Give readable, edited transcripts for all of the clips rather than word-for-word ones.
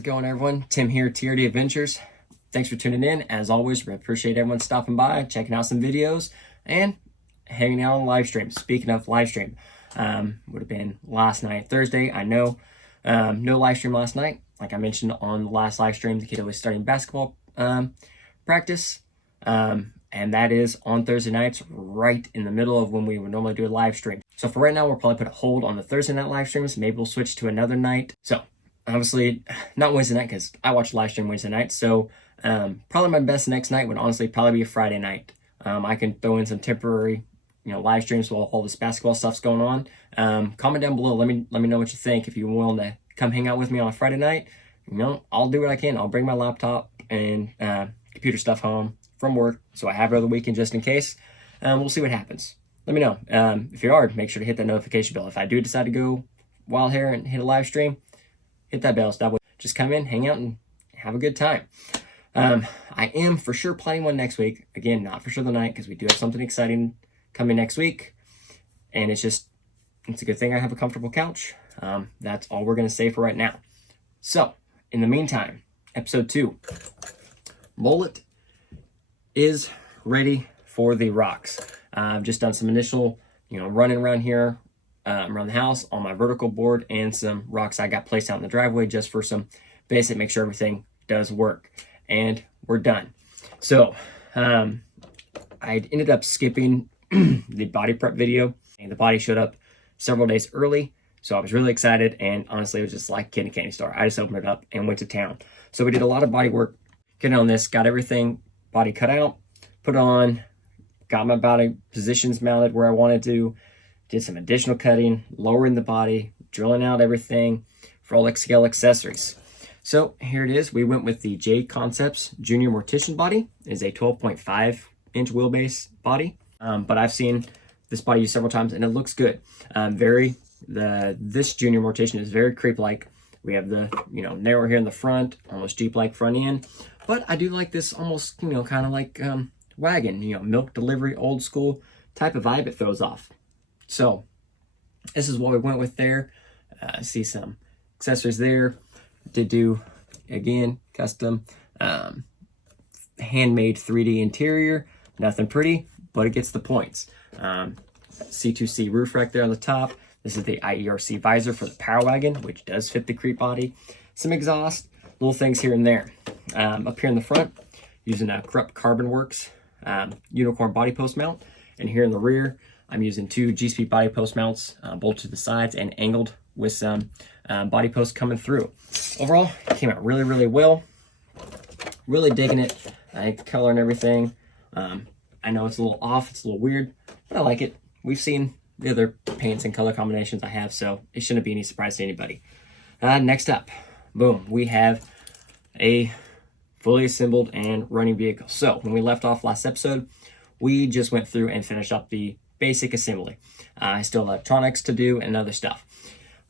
it going, everyone? Tim here, TRD Adventures. Thanks for tuning in. As always, we appreciate everyone stopping by, checking out some videos, and hanging out on live stream. Speaking of live stream, would have been last night, Thursday. I know, no live stream last night. Like I mentioned on the last live stream, the kid was starting basketball practice, and that is on Thursday nights, right in the middle of when we would normally do a live stream. So for right now, we'll probably put a hold on the Thursday night live streams. Maybe we'll switch to another night. So obviously, not Wednesday night because I watch live stream Wednesday night. So probably my best next night would honestly probably be a Friday night. I can throw in some temporary, live streams while all this basketball stuff's going on. Comment down below. Let me know what you think. If you're willing to come hang out with me on a Friday night, I'll do what I can. I'll bring my laptop and computer stuff home from work, so I have it over the weekend just in case. We'll see what happens. Let me know. If you are, make sure to hit that notification bell. If I do decide to go wild hair and hit a live stream, hit that bell. So that way, just come in, hang out, and have a good time. I am for sure planning one next week. Again, not for sure the night because we do have something exciting coming next week. And it's a good thing I have a comfortable couch. That's all we're going to say for right now. So, in the meantime, episode 2. Mullet is ready for the rocks. I've just done some initial, running around here, around the house on my vertical board and some rocks I got placed out in the driveway just for some basic, make sure everything does work. And we're done. So I ended up skipping the body prep video, and the body showed up several days early. So I was really excited, and honestly, it was just like a kid in a candy store. I just opened it up and went to town. So we did a lot of body work, getting on this, got everything body cut out, put on, got my body positions mounted where I wanted to, did some additional cutting, lowering the body, drilling out everything for all scale accessories. So here it is. We went with the JConcepts Jr Mortician body. It is a 12.5 inch wheelbase body, but I've seen this body used several times and it looks good. This Junior Mortician is very creep-like. We have the narrow here in the front, almost Jeep-like front end, but I do like this almost kind of like wagon, milk delivery, old school type of vibe it throws off. So this is what we went with there. See some accessories there. Did do, again, custom handmade 3D interior. Nothing pretty, but it gets the points. C2C roof rack there on the top. This is the Ierc visor for the Power Wagon, which does fit the creep body. Some exhaust, little things here and there. Up here in the front, using a Krupp Carbon Works unicorn body post mount. And here in the rear, I'm using 2 G-Speed body post mounts, bolted to the sides and angled with some body posts coming through. Overall, it came out really, really well. Really digging it. I like the color and everything. I know it's a little off, it's a little weird, but I like it. We've seen the other paints and color combinations I have, so it shouldn't be any surprise to anybody. Next up, boom, we have a fully assembled and running vehicle. So when we left off last episode, we just went through and finished up the basic assembly. I still have electronics to do and other stuff.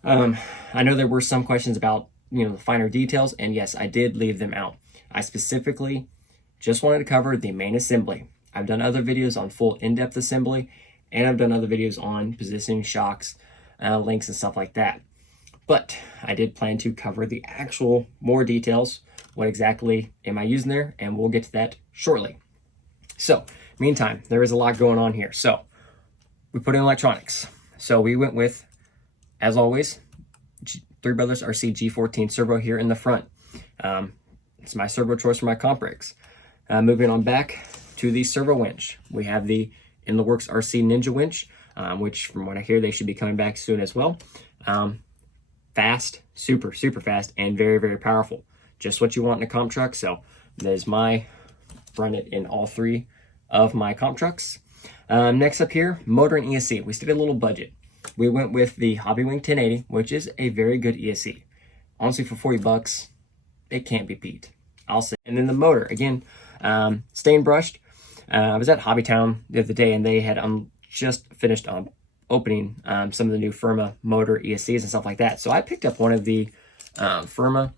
I know there were some questions about the finer details, and yes, I did leave them out. I specifically just wanted to cover the main assembly. I've done other videos on full in-depth assembly, and I've done other videos on positioning, shocks, links, and stuff like that. But I did plan to cover the actual more details. What exactly am I using there? And we'll get to that shortly. So, meantime, there is a lot going on here. So, we put in electronics. So, we went with, as always, Three Brothers RC G14 servo here in the front. It's my servo choice for my comp brakes. Moving on back to the servo winch. We have the In the Works RC Ninja winch, which from what I hear, they should be coming back soon as well. Fast, super, super fast, and very, very powerful. Just what you want in a comp truck. So there's my, run it in all 3 of my comp trucks. Next up here, motor and ESC. We stayed a little budget. We went with the Hobbywing 1080, which is a very good ESC. Honestly, for $40, it can't be beat, I'll say. And then the motor, again, stain brushed. I was at Hobbytown the other day, and they had just finished opening some of the new Firma motor ESCs and stuff like that. So I picked up one of the Firma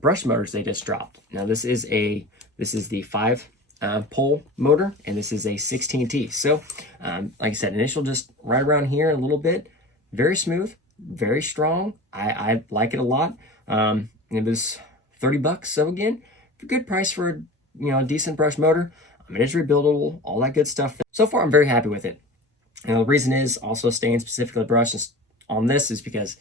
brush motors they just dropped. Now this is the 5 pole motor, and this is a 16T. So like I said, initial just right around here a little bit, very smooth, very strong. I like it a lot. It was 30 bucks. So again, a good price for a decent brush motor. It is rebuildable, all that good stuff. So far, I'm very happy with it. And the reason is also staying specifically brushless on this is because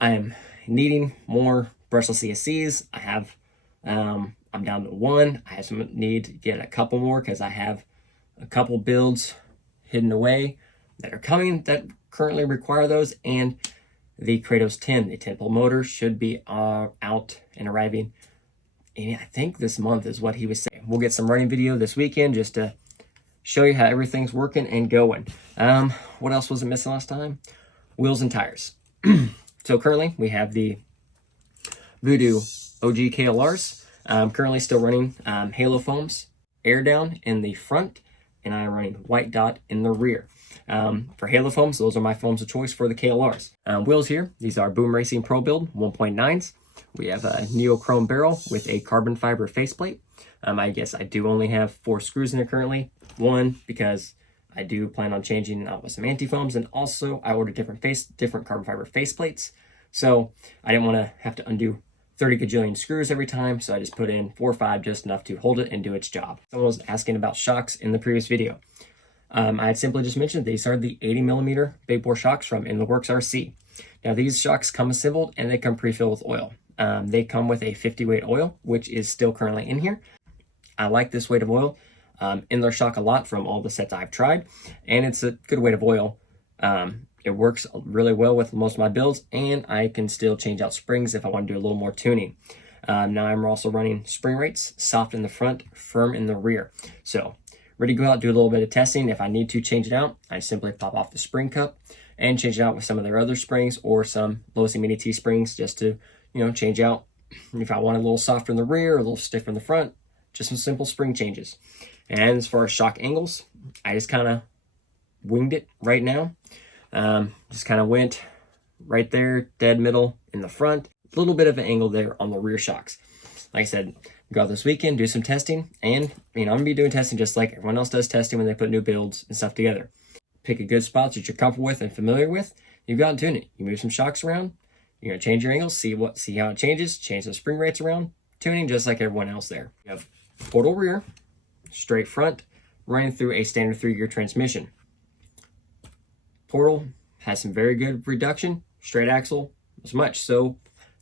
I am needing more brushless CSCs. I have, I'm down to one. I have some need to get a couple more because I have a couple builds hidden away that are coming that currently require those. And the Kratos 10, the 10-pole motor, should be out and arriving. And I think this month is what he was saying. We'll get some running video this weekend just to show you how everything's working and going. What else was it missing last time? Wheels and tires. So currently we have the Voodoo OG KLRs. Currently still running Halo foams, air down in the front, and I'm running white dot in the rear. For Halo foams, those are my foams of choice for the KLRs. Wheels here, these are Boomracing Pro Build 1.9s. We have a neochrome barrel with a carbon fiber faceplate. I guess I do only have 4 screws in it currently. One, because I do plan on changing out with some anti-foams, and also I ordered different carbon fiber faceplates. So I didn't want to have to undo 30 gajillion screws every time, so I just put in 4 or 5, just enough to hold it and do its job. Someone was asking about shocks in the previous video. I had simply just mentioned these are the 80mm big bore shocks from ITWRC. Now these shocks come assembled and they come pre-filled with oil. They come with a 50 weight oil, which is still currently in here. I like this weight of oil in their shock a lot from all the sets I've tried, and it's a good weight of oil. It works really well with most of my builds, and I can still change out springs if I want to do a little more tuning. Now I'm also running spring rates, soft in the front, firm in the rear. So ready to go out, do a little bit of testing. If I need to change it out, I simply pop off the spring cup and change it out with some of their other springs or some Losi Mini T springs just to, change out. If I want a little softer in the rear or a little stiffer in the front, just some simple spring changes. And as far as shock angles, I just kind of winged it right now. Just kind of went right there, dead middle in the front. A little bit of an angle there on the rear shocks. Like I said, go out this weekend, do some testing, and I'm gonna be doing testing just like everyone else does testing when they put new builds and stuff together. Pick a good spot that you're comfortable with and familiar with. You go out and tune it. You move some shocks around. You're gonna change your angles, see how it changes, change the spring rates around, tuning just like everyone else there. You have portal rear, straight front, running through a standard 3-gear transmission. Portal has some very good reduction, straight axle, as much. So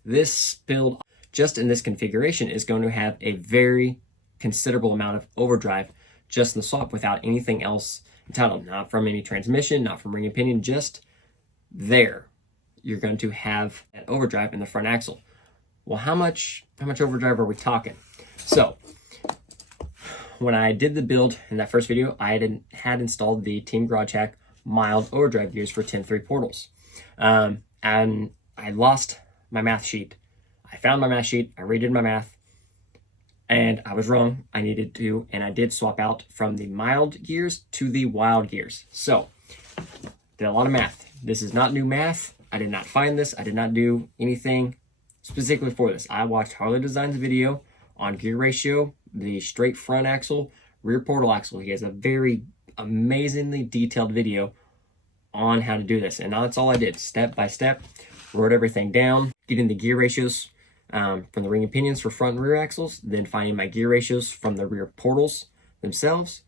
this build, just in this configuration, is going to have a very considerable amount of overdrive just in the swap without anything else entitled. Not from any transmission, not from ring and pinion, just there. You're going to have that overdrive in the front axle. Well, how much overdrive are we talking? So when I did the build in that first video, I had installed the Team Garage Hack mild overdrive gears for 10.3 portals. And I lost my math sheet. I found my math sheet, I redid my math, and I was wrong. I needed to, and I did swap out from the mild gears to the wild gears. So, did a lot of math. This is not new math. I did not find this. I did not do anything specifically for this. I watched Harley Design's video on gear ratio, the straight front axle, rear portal axle. He has a very amazingly detailed video on how to do this, and that's all I did, step by step. Wrote everything down, getting the gear ratios from the ring and pinions for front and rear axles, then finding my gear ratios from the rear portals themselves,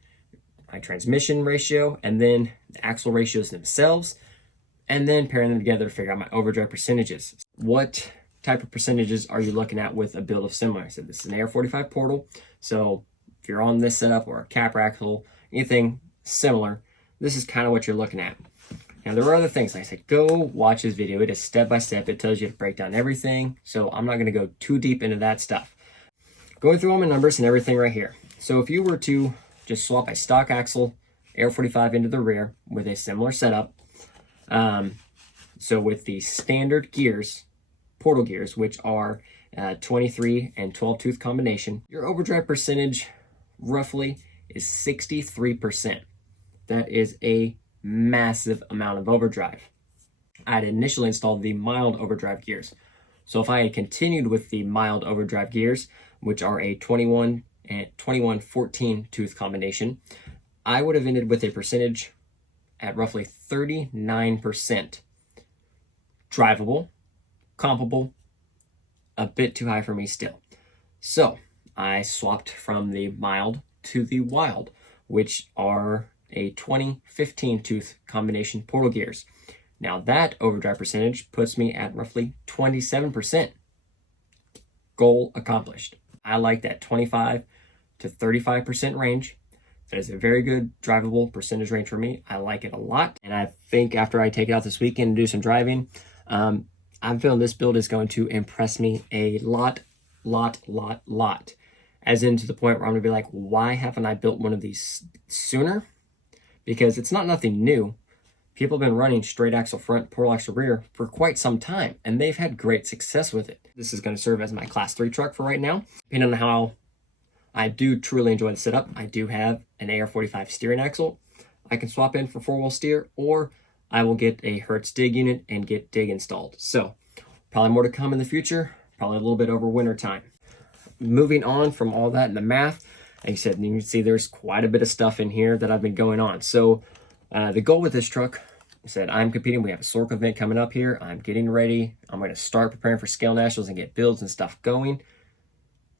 my transmission ratio, and then the axle ratios themselves, and then pairing them together to figure out my overdrive percentages. What type of percentages are you looking at with a build of similar? I said this is an AR45 portal, so if you're on this setup or a cap axle, anything similar, this is kind of what you're looking at. Now, there are other things. Like I said, go watch this video. It is step by step. It tells you to break down everything. So I'm not going to go too deep into that stuff. Going through all my numbers and everything right here. So if you were to just swap a stock axle AR45 into the rear with a similar setup, so with the standard gears, portal gears, which are 23 and 12 tooth combination, your overdrive percentage roughly is 63%. That is a massive amount of overdrive. I had initially installed the mild overdrive gears. So if I had continued with the mild overdrive gears, which are a 21 and 14 tooth combination, I would have ended with a percentage at roughly 39% drivable, compable, a bit too high for me still. So I swapped from the mild to the wild, which are a 20-15 tooth combination portal gears. Now that overdrive percentage puts me at roughly 27%. Goal accomplished. I like that 25 to 35% range. That is a very good drivable percentage range for me. I like it a lot. And I think after I take it out this weekend and do some driving, I'm feeling this build is going to impress me a lot. As in to the point where I'm gonna be like, why haven't I built one of these sooner? Because it's not nothing new. People have been running straight axle front, portal axle rear for quite some time, and they've had great success with it. This is gonna serve as my class 3 truck for right now. Depending on how I do truly enjoy the setup, I do have an AR45 steering axle. I can swap in for 4-wheel steer, or I will get a Hertz dig unit and get dig installed. So probably more to come in the future, probably a little bit over winter time. Moving on from all that and the math, like I said, you can see there's quite a bit of stuff in here that I've been going on. So the goal with this truck, I said I'm competing. We have a Sork event coming up here. I'm getting ready. I'm going to start preparing for Scale Nationals and get builds and stuff going.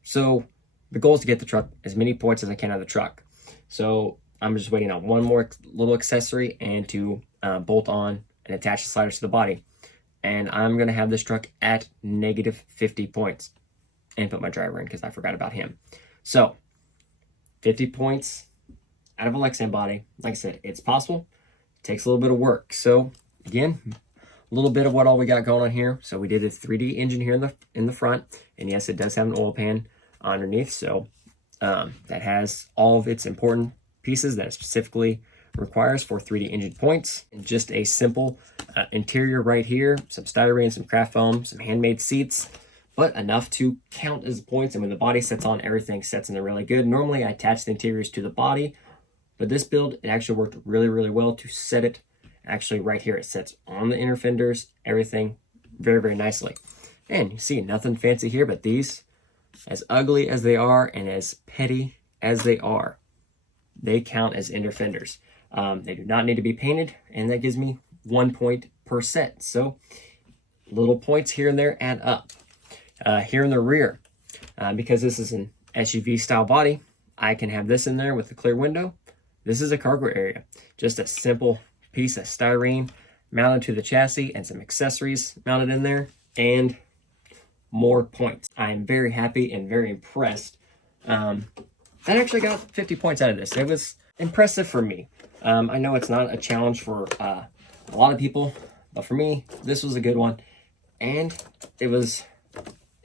So the goal is to get the truck as many points as I can out of the truck. So I'm just waiting on one more little accessory and to bolt on and attach the sliders to the body. And I'm going to have this truck at negative 50 points. And put my driver in because I forgot about him. So 50 points out of a Lexan body. Like I said, it's possible. It takes a little bit of work. So again, a little bit of what all we got going on here. So we did a 3D engine here in the front. And yes, it does have an oil pan underneath. So that has all of its important pieces that it specifically requires for 3D engine points. And just a simple interior right here. Some styrene, some craft foam, some handmade seats. But enough to count as points. And when the body sets on, everything sets in there really good. Normally I attach the interiors to the body, but this build, it actually worked really well to set it actually right here. It sets on the inner fenders, everything very nicely. And you see nothing fancy here, but these, as ugly as they are and as petty as they are, they count as inner fenders. They do not need to be painted, and that gives me 1 point per set. So little points here and there add up. Here in the rear, because this is an SUV style body, I can have this in there with a clear window. This is a cargo area. Just a simple piece of styrene mounted to the chassis and some accessories mounted in there, and more points. I am very happy and very impressed. I actually got 50 points out of this. It was impressive for me. I know it's not a challenge for a lot of people, but for me, this was a good one. And it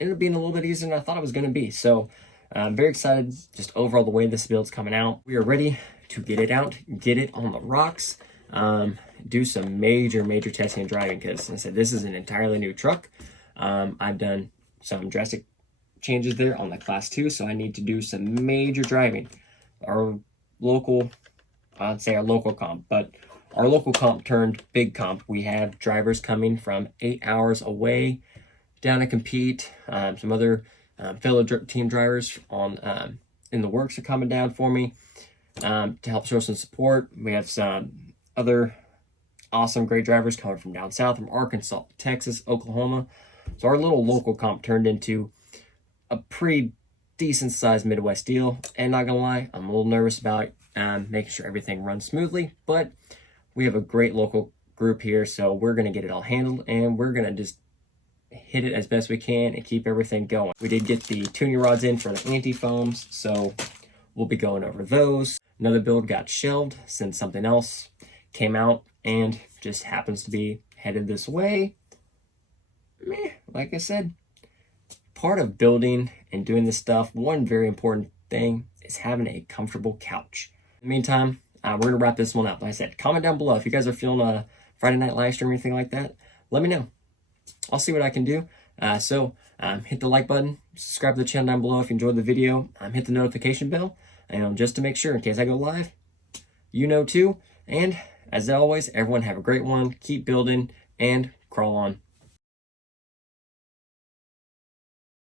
ended up being a little bit easier than I thought it was going to be. So I'm very excited just overall the way this build's coming out. We are ready to get it out, get it on the rocks, do some major testing and driving, because I said this is an entirely new truck. I've done some drastic changes there on the class 2, so I need to do some major driving. Our local, I'd say our local comp, but our local comp turned big comp. We have drivers coming from 8 hours away down to compete. Some other fellow team drivers on in the works are coming down for me to help show some support. We have some other awesome, great drivers coming from down south, from Arkansas, Texas, Oklahoma. So our little local comp turned into a pretty decent sized Midwest deal. And not gonna lie, I'm a little nervous about making sure everything runs smoothly, but we have a great local group here, so we're gonna get it all handled, and we're gonna just hit it as best we can and keep everything going. We did get the tuning rods in for the anti-foams, so we'll be going over those. Another build got shelved since something else came out and just happens to be headed this way. Like I said, part of building and doing this stuff, one very important thing is having a comfortable couch. In the meantime, we're gonna wrap this one up. Like I said, comment down below if you guys are feeling a Friday night live stream or anything like that. Let me know. I'll see what I can do. Hit the like button, subscribe to the channel down below if you enjoyed the video, hit the notification bell, just to make sure in case I go live, you know too. And as always, everyone have a great one, keep building, and crawl on.